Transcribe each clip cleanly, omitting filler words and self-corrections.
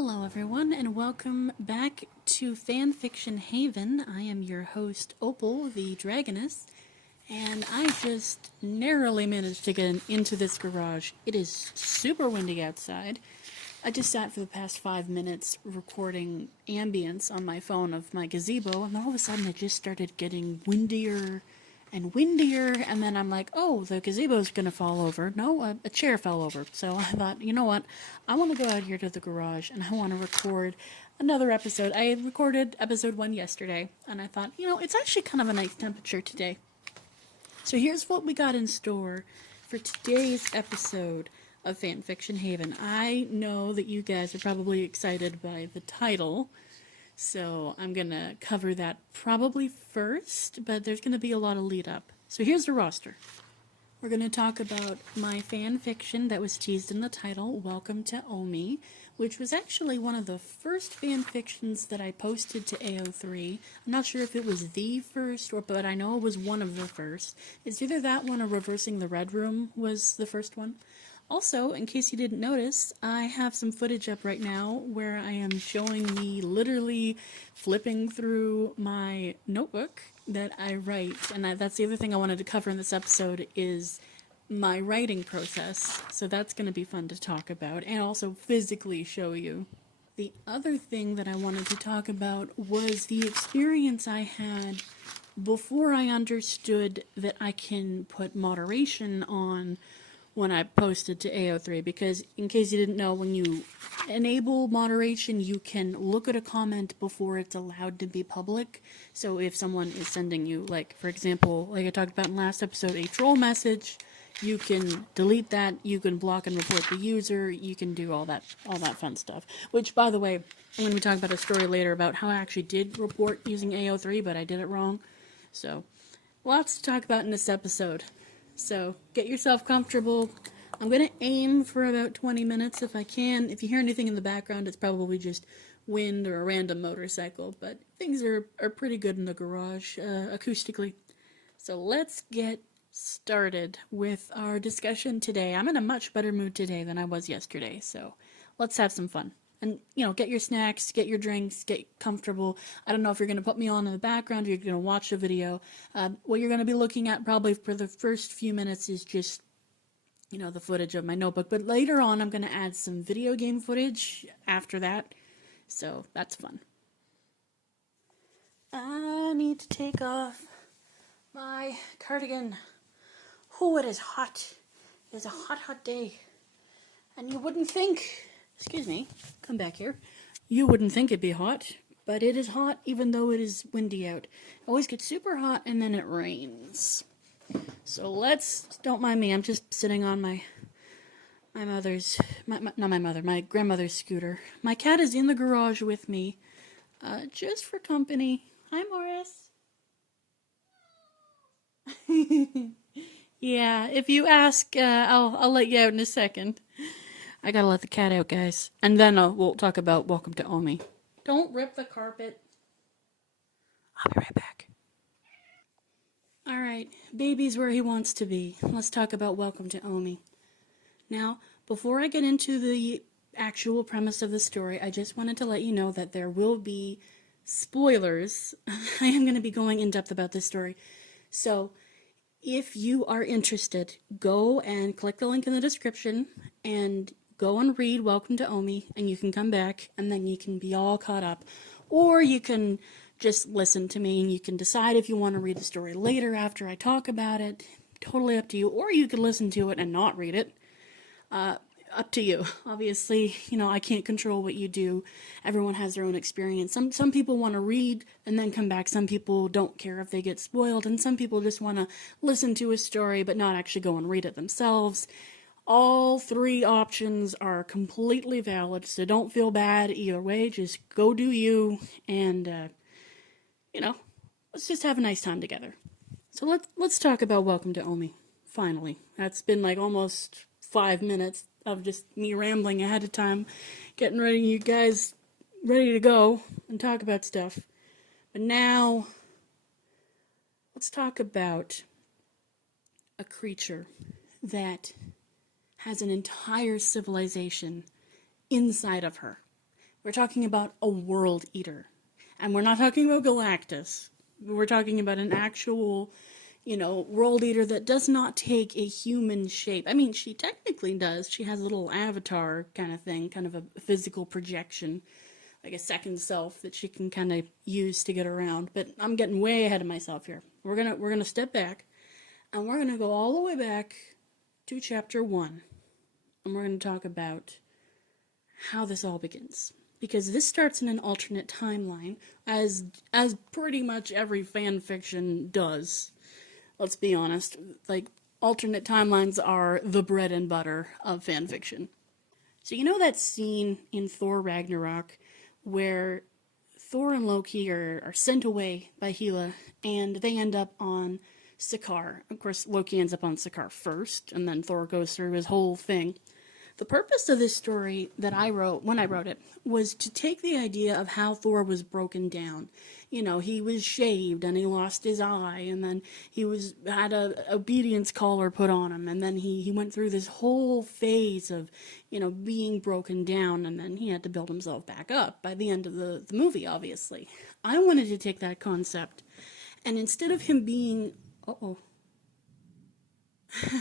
Hello everyone and welcome back to Fanfiction Haven. I am your host Opal, the Dragoness, and I just narrowly managed to get into this garage. It is super windy outside. I just sat for the past 5 minutes recording ambience on my phone of my gazebo, and then all of a sudden it just started getting windier and windier, and then I'm like, oh, the gazebo's gonna fall over. No, a chair fell over. So I thought, you know what? I want to go out here to the garage, and I want to record another episode. I had recorded episode 1 yesterday, and I thought, it's actually kind of a nice temperature today. So here's what we got in store for today's episode of Fanfiction Haven. I know that you guys are probably excited by the title, so I'm going to cover that probably first, but there's going to be a lot of lead up. So here's the roster. We're going to talk about my fan fiction that was teased in the title, Welcome to Omi, which was actually one of the first fan fictions that I posted to AO3. I'm not sure if it was the first, but I know it was one of the first. It's either that one or Reversing the Red Room was the first one. Also, in case you didn't notice, I have some footage up right now where I am showing me literally flipping through my notebook that I write, and that's the other thing I wanted to cover in this episode is my writing process, so that's going to be fun to talk about, and also physically show you. The other thing that I wanted to talk about was the experience I had before I understood that I can put moderation on when I posted to AO3, because in case you didn't know, when you enable moderation, you can look at a comment before it's allowed to be public. So if someone is sending you, like, for example, like I talked about in last episode, a troll message, you can delete that, you can block and report the user, you can do all that fun stuff. Which, by the way, I'm going to be talking about a story later about how I actually did report using AO3, but I did it wrong. So, lots to talk about in this episode. So, get yourself comfortable. I'm going to aim for about 20 minutes if I can. If you hear anything in the background, it's probably just wind or a random motorcycle. But things are pretty good in the garage, acoustically. So let's get started with our discussion today. I'm in a much better mood today than I was yesterday. So let's have some fun. And, get your snacks, get your drinks, get comfortable. I don't know if you're going to put me on in the background or you're going to watch the video. What you're going to be looking at probably for the first few minutes is just, the footage of my notebook. But later on, I'm going to add some video game footage after that. So that's fun. I need to take off my cardigan. Oh, it is hot. It is a hot, hot day. And you wouldn't think... Excuse me, come back here. You wouldn't think it'd be hot, but it is hot even though it is windy out. It always gets super hot and then it rains. So don't mind me, I'm just sitting on my grandmother's scooter. My cat is in the garage with me, just for company. Hi, Morris. Yeah, if you ask, I'll let you out in a second. I gotta let the cat out, guys. And then we'll talk about Welcome to Omi. Don't rip the carpet. I'll be right back. Alright, baby's where he wants to be. Let's talk about Welcome to Omi. Now, before I get into the actual premise of the story, I just wanted to let you know that there will be spoilers. I am going to be going in depth about this story. So, if you are interested, go and click the link in the description and go and read Welcome to Omi, and you can come back, and then you can be all caught up. Or you can just listen to me, and you can decide if you want to read the story later after I talk about it. Totally up to you. Or you could listen to it and not read it. Up to you. Obviously, I can't control what you do. Everyone has their own experience. Some people want to read and then come back. Some people don't care if they get spoiled, and some people just want to listen to a story but not actually go and read it themselves. All three options are completely valid, so don't feel bad either way. Just go do you, and, let's just have a nice time together. So let's talk about Welcome to Omi, finally. That's been like almost 5 minutes of just me rambling ahead of time, getting ready, you guys ready to go and talk about stuff. But now, let's talk about a creature that has an entire civilization inside of her. We're talking about a world eater. And we're not talking about Galactus. We're talking about an actual, world eater that does not take a human shape. I mean, she technically does. She has a little avatar kind of thing, kind of a physical projection, like a second self that she can kind of use to get around. But I'm getting way ahead of myself here. We're gonna step back, and we're gonna go all the way back to chapter 1, and we're gonna talk about how this all begins. Because this starts in an alternate timeline, as pretty much every fan fiction does. Let's be honest. Like, alternate timelines are the bread and butter of fan fiction. So you know that scene in Thor Ragnarok where Thor and Loki are sent away by Hela, and they end up on Sakaar. Of course, Loki ends up on Sakaar first, and then Thor goes through his whole thing. The purpose of this story that I wrote, when I wrote it, was to take the idea of how Thor was broken down. He was shaved and he lost his eye, and then had a obedience collar put on him, and then he went through this whole phase of, being broken down, and then he had to build himself back up by the end of the movie, obviously. I wanted to take that concept, and instead of him being... Uh-oh.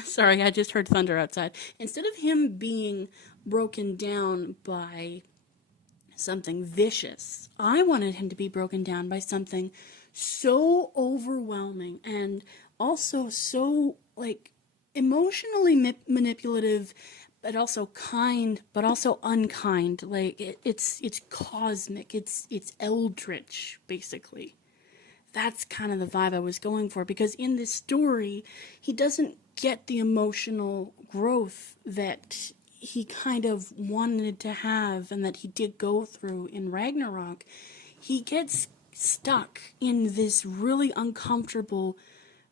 Sorry, I just heard thunder outside. Instead of him being broken down by something vicious, I wanted him to be broken down by something so overwhelming and also so, emotionally manipulative, but also kind, but also unkind. It's cosmic. It's eldritch, basically. That's kind of the vibe I was going for, because in this story, he doesn't get the emotional growth that he kind of wanted to have and that he did go through in Ragnarok. He gets stuck in this really uncomfortable,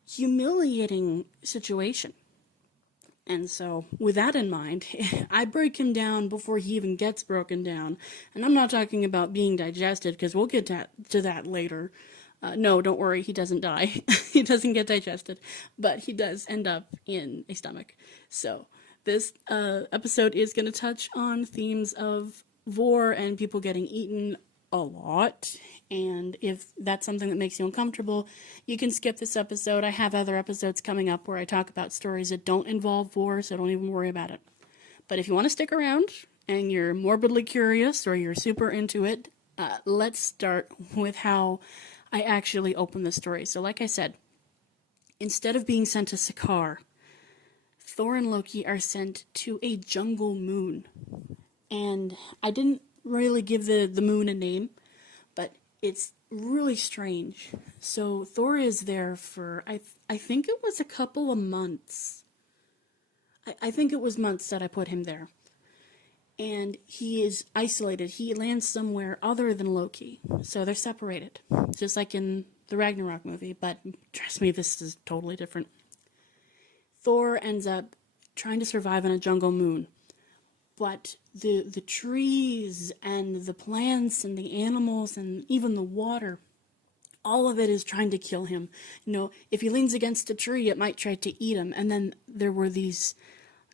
humiliating situation. And so, with that in mind, I break him down before he even gets broken down. And I'm not talking about being digested, because we'll get to that later. No, don't worry, he doesn't die. He doesn't get digested, but he does end up in a stomach. So this episode is going to touch on themes of vor and people getting eaten a lot. And if that's something that makes you uncomfortable, you can skip this episode. I have other episodes coming up where I talk about stories that don't involve vor, so don't even worry about it. But if you want to stick around and you're morbidly curious or you're super into it, let's start with how I actually opened the story. So like I said, instead of being sent to Sakaar, Thor and Loki are sent to a jungle moon. And I didn't really give the moon a name, but it's really strange. So Thor is there for, I think it was a couple of months. I think it was months that I put him there. And he is isolated. He lands somewhere other than Loki. So they're separated. Just like in the Ragnarok movie. But trust me, this is totally different. Thor ends up trying to survive on a jungle moon. But the trees and the plants and the animals and even the water, all of it is trying to kill him. If he leans against a tree, it might try to eat him. And then there were these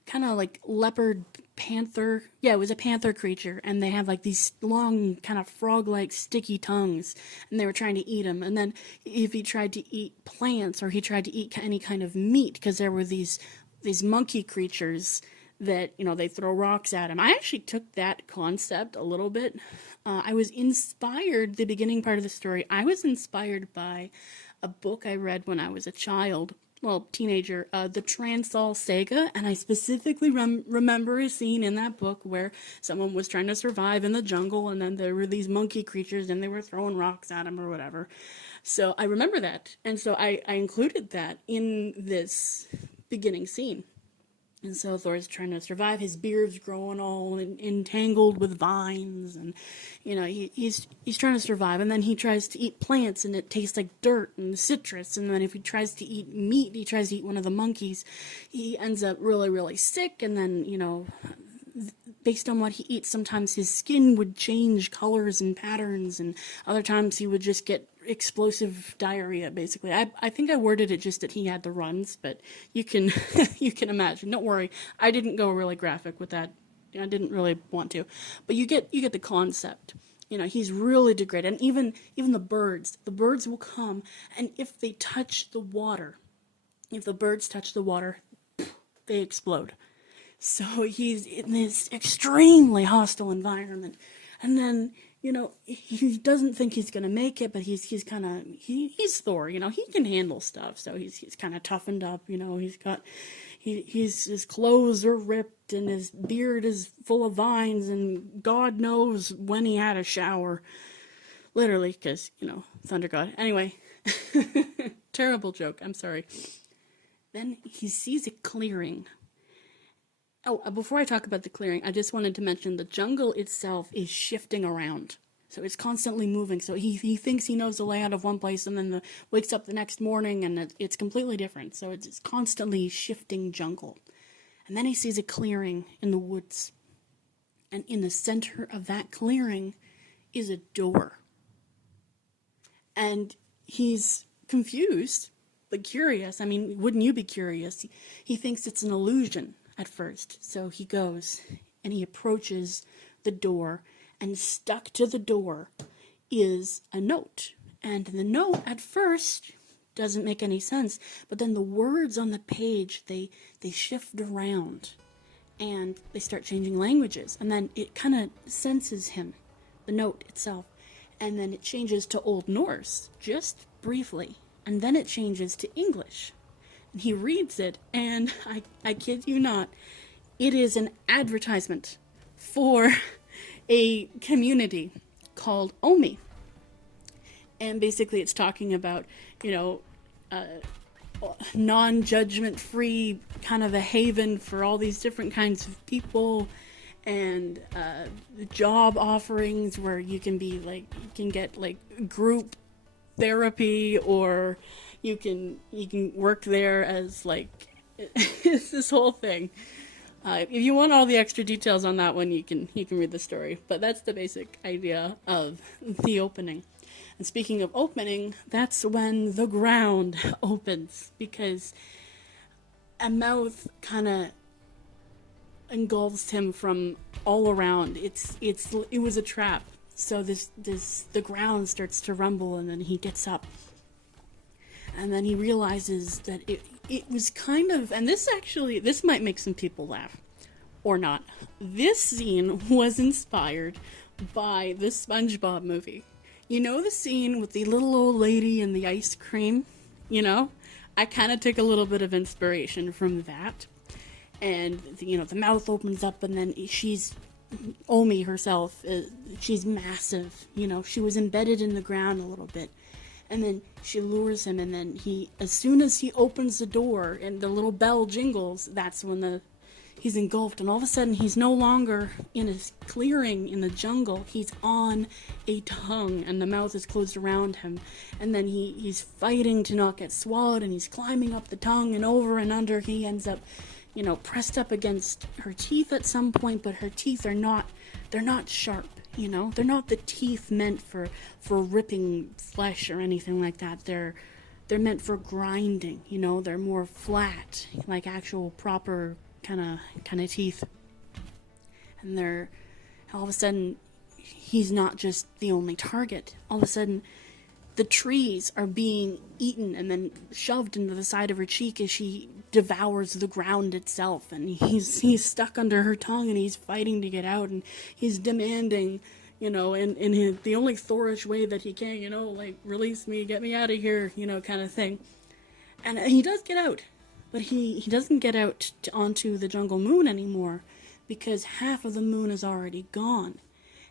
kind of like leopard panther. Yeah, it was a panther creature, and they have like these long kind of frog-like sticky tongues, and they were trying to eat him. And then if he tried to eat plants or he tried to eat any kind of meat, because there were these monkey creatures that, they throw rocks at him. I actually took that concept a little bit. I was inspired, the beginning part of the story, I was inspired by a book I read when I was a child. Well, teenager, the Transall Saga, and I specifically remember a scene in that book where someone was trying to survive in the jungle, and then there were these monkey creatures, and they were throwing rocks at him or whatever. So I remember that, and so I included that in this beginning scene. And so Thor's trying to survive. His beard's growing all entangled with vines, and he's trying to survive. And then he tries to eat plants, and it tastes like dirt and citrus. And then if he tries to eat meat, he tries to eat one of the monkeys, he ends up really, really sick. And then based on what he eats, sometimes his skin would change colors and patterns, and other times he would just get explosive diarrhea, basically. I think I worded it just that he had the runs, but you can you can imagine. Don't worry, I didn't go really graphic with that I didn't really want to, but you get the concept. You know, he's really degraded, and even the birds will come, and if they touch the water, if the birds touch the water, they explode. So he's in this extremely hostile environment, and then, you know, he doesn't think he's gonna make it, but he's Thor, you know, he can handle stuff, so he's kind of toughened up, you know, his clothes are ripped and his beard is full of vines, and God knows when he had a shower, literally, because, you know, Thunder God. Anyway, terrible joke. I'm sorry. Then he sees a clearing. Oh, before I talk about the clearing, I just wanted to mention the jungle itself is shifting around. So it's constantly moving. So he thinks he knows the layout of one place, and then wakes up the next morning and it's completely different. So it's constantly shifting jungle. And then he sees a clearing in the woods. And in the center of that clearing is a door. And he's confused, but curious. I mean, wouldn't you be curious? He thinks it's an illusion at first. So he goes and he approaches the door, and stuck to the door is a note. And the note at first doesn't make any sense, but then the words on the page, they shift around and they start changing languages, and then it kind of senses him, the note itself, and then it changes to Old Norse just briefly, and then it changes to English. And he reads it, and I kid you not, it is an advertisement for a community called Omi. And basically it's talking about, you know, non-judgment free kind of a haven for all these different kinds of people, and job offerings where you can be like, you can get like group therapy, or you can work there as like it's this whole thing. If you want all the extra details on that one, you can read the story. But that's the basic idea of the opening. And speaking of opening, that's when the ground opens, because a mouth kind of engulfs him from all around. It was a trap. So the ground starts to rumble, and then he gets up, and then he realizes that it was kind of, and this might make some people laugh, or not. This scene was inspired by the SpongeBob movie. You know the scene with the little old lady and the ice cream? You know? I kind of took a little bit of inspiration from that. And, you know, the mouth opens up, and then Omi herself, she's massive. You know, she was embedded in the ground a little bit. And then she lures him, and then as soon as he opens the door and the little bell jingles, that's when he's engulfed. And all of a sudden, he's no longer in a clearing in the jungle. He's on a tongue, and the mouth is closed around him. And then he's fighting to not get swallowed, and he's climbing up the tongue and over and under. He ends up, you know, pressed up against her teeth at some point, but her teeth they're not sharp. You know, they're not the teeth meant for ripping flesh or anything like that. They're meant for grinding. You know, they're more flat, like actual proper kind of teeth. And they're, all of a sudden, he's not just the only target. All of a sudden, the trees are being eaten and then shoved into the side of her cheek as she devours the ground itself, and he's stuck under her tongue, and he's fighting to get out, and he's demanding, you know, in the only Thorish way that he can, you know, like, release me, get me out of here, you know, kind of thing. And he does get out, but he doesn't get out onto the jungle moon anymore, because half of the moon is already gone.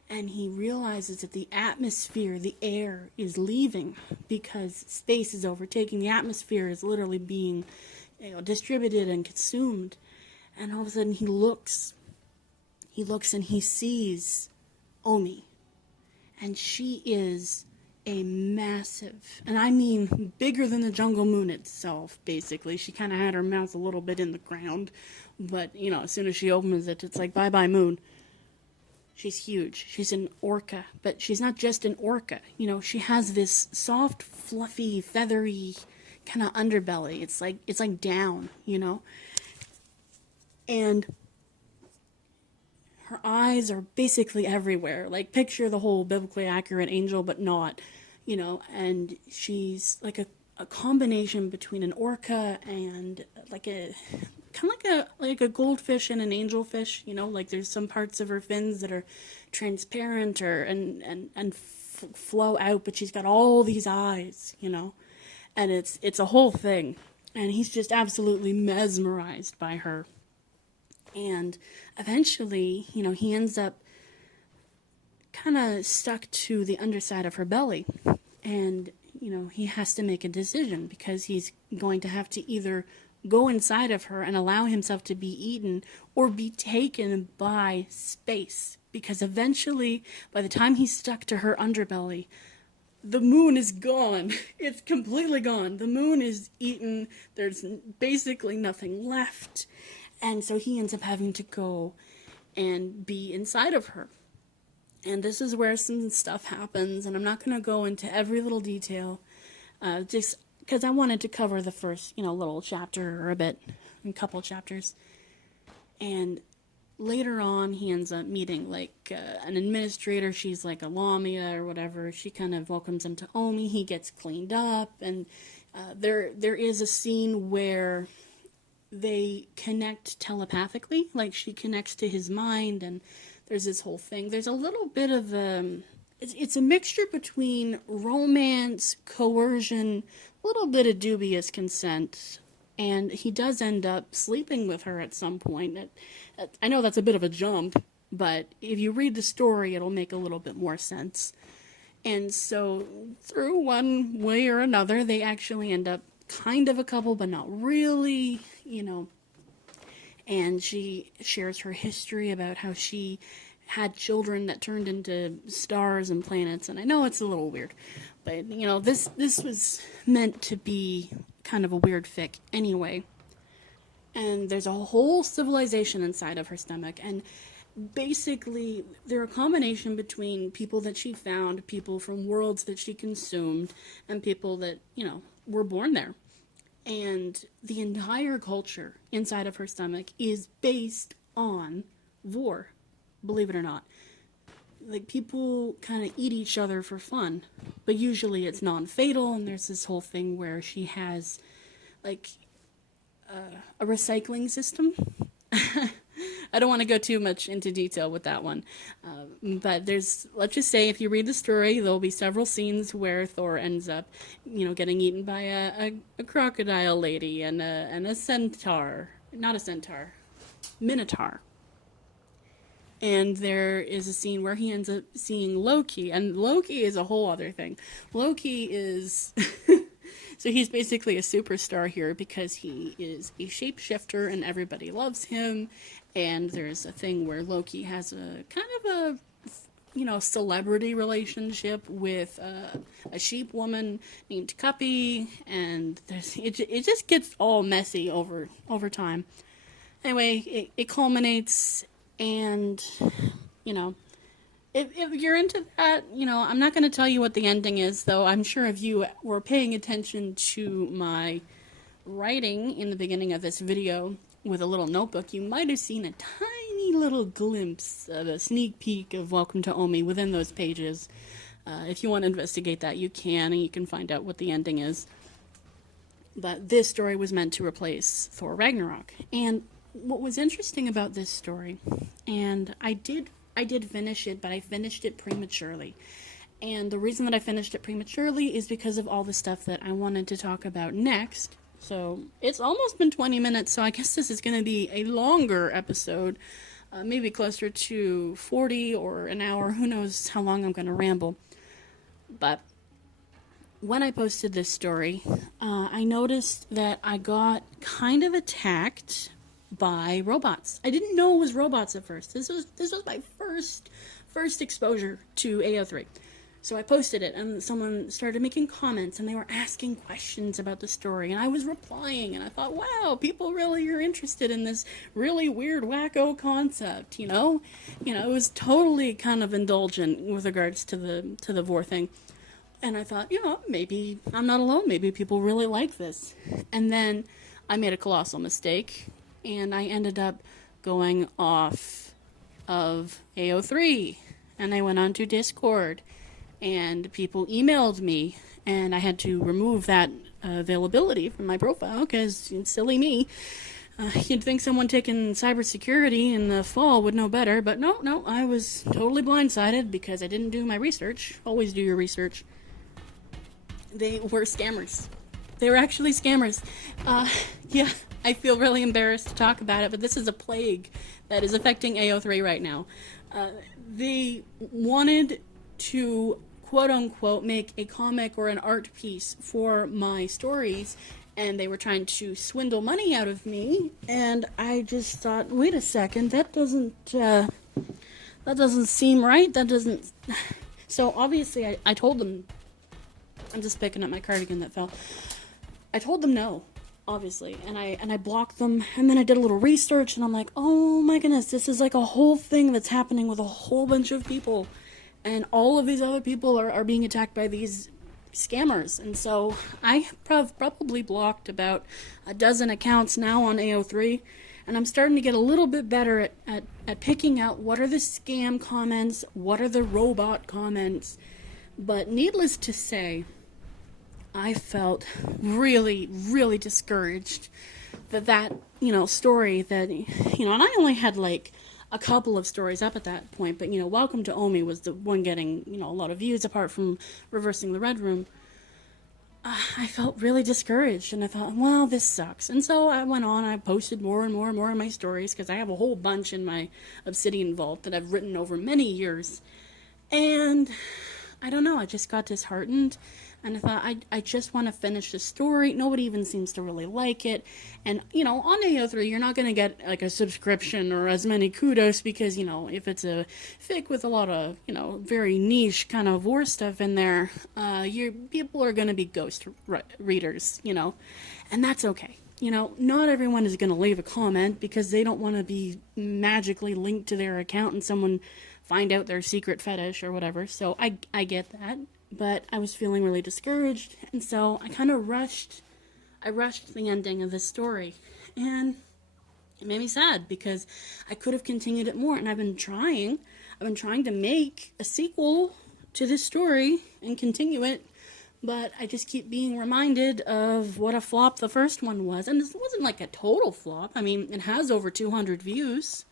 And he realizes that the atmosphere, the air, is leaving because space is overtaking. The atmosphere is literally being, you know, distributed and consumed. And all of a sudden he looks and he sees Omi. And she is a massive, and I mean bigger than the jungle moon itself, basically. She kind of had her mouth a little bit in the ground, but, you know, as soon as she opens it, it's like, bye-bye moon. She's huge. She's an orca, but she's not just an orca. You know, she has this soft, fluffy, feathery kind of underbelly. It's like down, you know. And her eyes are basically everywhere. Like, picture the whole biblically accurate angel, but not, and she's like a combination between an orca and like a kind of like a goldfish and an angelfish. Like there's some parts of her fins that are transparent or and flow out, but she's got all these eyes, and it's a whole thing. And he's just absolutely mesmerized by her. And eventually, he ends up kind of stuck to the underside of her belly. And, he has to make a decision because he's going to have to either go inside of her and allow himself to be eaten or be taken by space. Because eventually, by the time he's stuck to her underbelly, the moon is gone. It's completely gone. The moon is eaten. There's basically nothing left. And so he ends up having to go and be inside of her. And this is where some stuff happens, and I'm not going to go into every little detail, just because I wanted to cover the first, little chapter or a couple chapters. And later on, he ends up meeting, like, an administrator. She's like a Lamia or whatever. She kind of welcomes him to Omi. He gets cleaned up, and there is a scene where they connect telepathically. Like, she connects to his mind, and there's this whole thing. There's a little bit of it's a mixture between romance, coercion, a little bit of dubious consent, and he does end up sleeping with her at some point. I know that's a bit of a jump, but if you read the story, it'll make a little bit more sense. And so, through one way or another, they actually end up kind of a couple, but not really, And she shares her history about how she had children that turned into stars and planets. And I know it's a little weird, but, this was meant to be kind of a weird fic anyway. And there's a whole civilization inside of her stomach. And basically, they're a combination between people that she found, people from worlds that she consumed, and people that, were born there. And the entire culture inside of her stomach is based on vor, believe it or not. Like, people kind of eat each other for fun, but usually it's non-fatal, and there's this whole thing where she has, like, a recycling system. I don't want to go too much into detail with that one. But let's just say, if you read the story, there'll be several scenes where Thor ends up, getting eaten by a crocodile lady and a centaur. Not a centaur. Minotaur. And there is a scene where he ends up seeing Loki. And Loki is a whole other thing. Loki is... So he's basically a superstar here because he is a shapeshifter and everybody loves him. And there's a thing where Loki has a kind of a, celebrity relationship with a sheep woman named Cuppy. And it just gets all messy over time. Anyway, it culminates, and, if you're into that, I'm not going to tell you what the ending is, though I'm sure if you were paying attention to my writing in the beginning of this video with a little notebook, you might have seen a tiny little glimpse of a sneak peek of Welcome to Omi within those pages. If you want to investigate that, you can, and you can find out what the ending is. But this story was meant to replace Thor Ragnarok. And what was interesting about this story, and I did finish it, but I finished it prematurely. And the reason that I finished it prematurely is because of all the stuff that I wanted to talk about next. So it's almost been 20 minutes, so I guess this is going to be a longer episode, maybe closer to 40 or an hour. Who knows how long I'm going to ramble. But when I posted this story, I noticed that I got kind of attacked by robots. I didn't know it was robots at first. This was my first exposure to AO3. So I posted it, and someone started making comments, and they were asking questions about the story, and I was replying, and I thought, wow, people really are interested in this really weird, wacko concept, It was totally kind of indulgent with regards to the vor thing. And I thought, maybe I'm not alone. Maybe people really like this. And then I made a colossal mistake, and I ended up going off of AO3, and I went onto Discord, and people emailed me, and I had to remove that availability from my profile because silly me. You'd think someone taking cybersecurity in the fall would know better, but no, I was totally blindsided because I didn't do my research. Always do your research. They were scammers. They were actually scammers. Yeah, I feel really embarrassed to talk about it, but this is a plague that is affecting AO3 right now. They wanted to, quote-unquote, make a comic or an art piece for my stories, and they were trying to swindle money out of me, and I just thought, wait a second, that doesn't seem right, that doesn't... So obviously I told them, I'm just picking up my cardigan that fell, I told them no, obviously, and I blocked them, and then I did a little research, and I'm like, oh my goodness, this is like a whole thing that's happening with a whole bunch of people, and all of these other people are being attacked by these scammers. And so I probably blocked about a dozen accounts now on AO3, and I'm starting to get a little bit better at picking out what are the scam comments, what are the robot comments. But needless to say, I felt really, really discouraged that story that, and I only had like a couple of stories up at that point, but Welcome to Omi was the one getting a lot of views apart from Reversing the Red Room. I felt really discouraged, and I thought, well, this sucks. And so I went on, I posted more and more and more of my stories, because I have a whole bunch in my Obsidian vault that I've written over many years. And I don't know, I just got disheartened, and I thought, I just want to finish the story. Nobody even seems to really like it. And, on AO3, you're not going to get, like, a subscription or as many kudos because, if it's a fic with a lot of, very niche kind of war stuff in there, people are going to be ghost readers, and that's okay. Not everyone is going to leave a comment because they don't want to be magically linked to their account and someone find out their secret fetish or whatever. So I get that. But I was feeling really discouraged, and so I kind of rushed the ending of this story, and it made me sad because I could have continued it more, and I've been trying to make a sequel to this story and continue it, but I just keep being reminded of what a flop the first one was, and this wasn't like a total flop. I mean, it has over 200 views,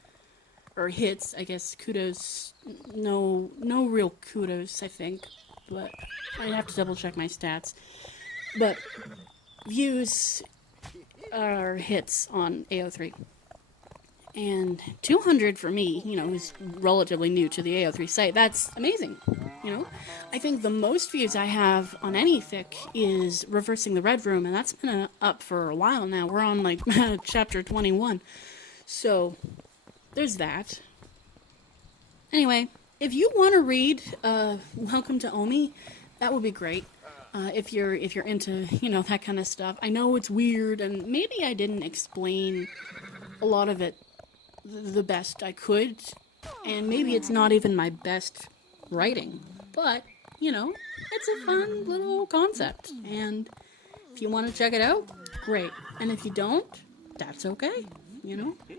or hits, I guess. Kudos, no real kudos, I think. But I have to double check my stats. But views are hits on AO3. And 200 for me, who's relatively new to the AO3 site, that's amazing. I think the most views I have on any fic is Reversing the Red Room, and that's been up for a while now. We're on like chapter 21. So there's that. Anyway, if you want to read Welcome to Omi, that would be great. If you're into that kind of stuff. I know it's weird, and maybe I didn't explain a lot of it the best I could, and maybe it's not even my best writing. But it's a fun little concept, and if you want to check it out, great. And if you don't, that's okay.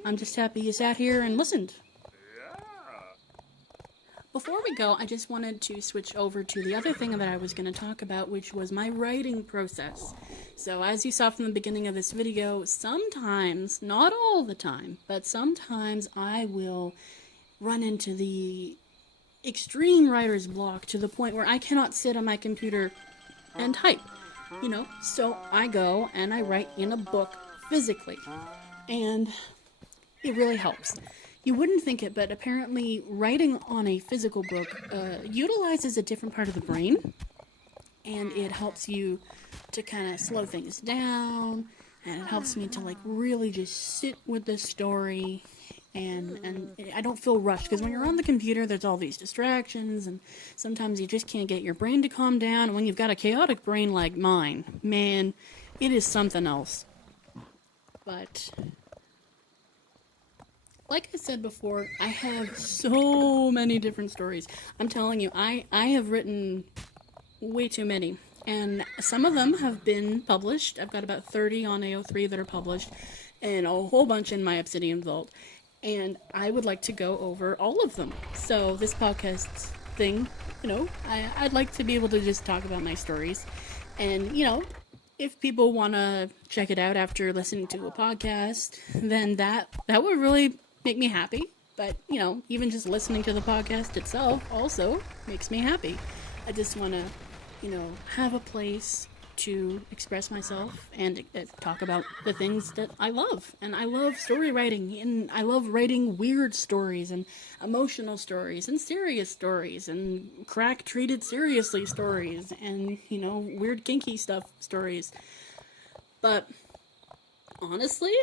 I'm just happy you sat here and listened. Before we go, I just wanted to switch over to the other thing that I was going to talk about, which was my writing process. So as you saw from the beginning of this video, sometimes, not all the time, but sometimes I will run into the extreme writer's block to the point where I cannot sit on my computer and type, So I go and I write in a book physically, and it really helps. You wouldn't think it, but apparently writing on a physical book utilizes a different part of the brain, and it helps you to kind of slow things down, and it helps me to really just sit with the story, and I don't feel rushed, because when you're on the computer there's all these distractions, and sometimes you just can't get your brain to calm down, and when you've got a chaotic brain like mine, man, it is something else. But like I said before, I have so many different stories. I'm telling you, I have written way too many. And some of them have been published. I've got about 30 on AO3 that are published, and a whole bunch in my Obsidian vault. and I would like to go over all of them. So this podcast thing, I'd like to be able to just talk about my stories. And, if people want to check it out after listening to a podcast, then that would really make me happy. But, even just listening to the podcast itself also makes me happy. I just want to, have a place to express myself and talk about the things that I love. And I love story writing, and I love writing weird stories and emotional stories and serious stories and crack treated seriously stories and, weird kinky stuff stories. But honestly,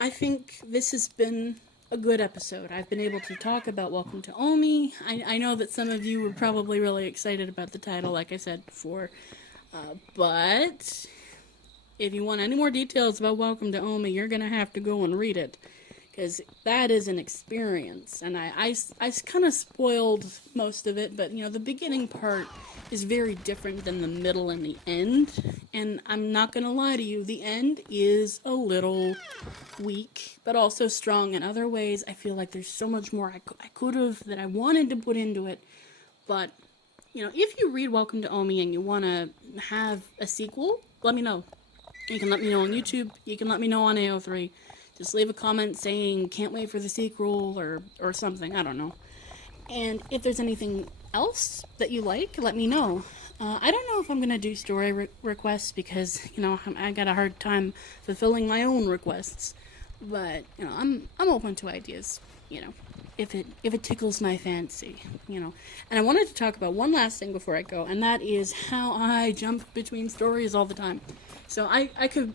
I think this has been a good episode. I've been able to talk about Welcome to Omi. I know that some of you were probably really excited about the title, like I said before. But if you want any more details about Welcome to Omi, you're going to have to go and read it. Because that is an experience. And I kind of spoiled most of it, but, the beginning part is very different than the middle and the end. And I'm not going to lie to you, the end is a little weak, but also strong in other ways. I feel like there's so much more I could have, that I wanted to put into it. But, if you read Welcome to Omi and you want to have a sequel, let me know. You can let me know on YouTube. You can let me know on AO3. Just leave a comment saying, can't wait for the sequel, or something. I don't know. And if there's anything else that you like, let me know. I don't know if I'm going to do story requests because, I got a hard time fulfilling my own requests. But, I'm open to ideas, if it tickles my fancy, And I wanted to talk about one last thing before I go, and that is how I jump between stories all the time. So I could,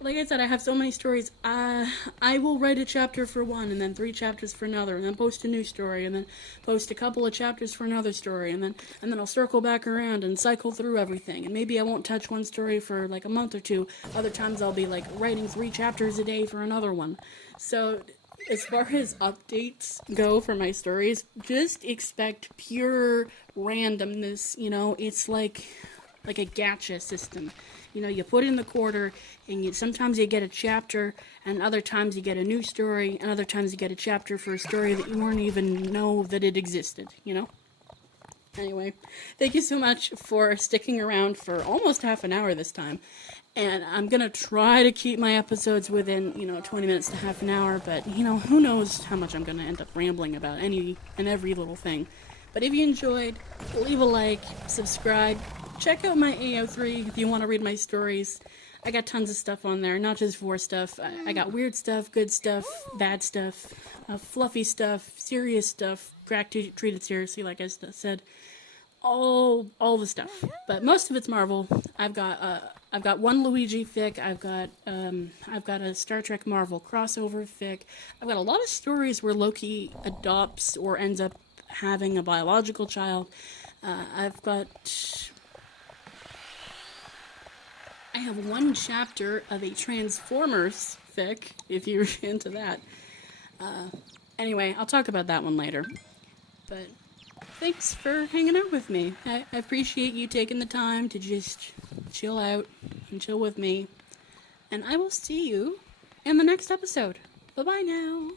like I said, I have so many stories. I will write a chapter for one, and then 3 chapters for another, and then post a new story, and then post a couple of chapters for another story, and then I'll circle back around and cycle through everything. And maybe I won't touch one story for like a month or 2. Other times I'll be like writing 3 chapters a day for another one. So as far as updates go for my stories, just expect pure randomness. It's like a gacha system. You put in the quarter, and sometimes you get a chapter, and other times you get a new story, and other times you get a chapter for a story that you weren't even know that it existed, Anyway, thank you so much for sticking around for almost half an hour this time. And I'm going to try to keep my episodes within, 20 minutes to half an hour, but, who knows how much I'm going to end up rambling about any and every little thing. But if you enjoyed, leave a like, subscribe, check out my AO3 if you want to read my stories. I got tons of stuff on there, not just vor stuff. I got weird stuff, good stuff, bad stuff, fluffy stuff, serious stuff, crack treated seriously, like I said. All the stuff, but most of it's Marvel. I've got one Luigi fic. I've got a Star Trek Marvel crossover fic. I've got a lot of stories where Loki adopts or ends up having a biological child. I have one chapter of a Transformers fic, if you're into that. Anyway, I'll talk about that one later. But thanks for hanging out with me. I appreciate you taking the time to just chill out and chill with me. And I will see you in the next episode. Bye-bye now.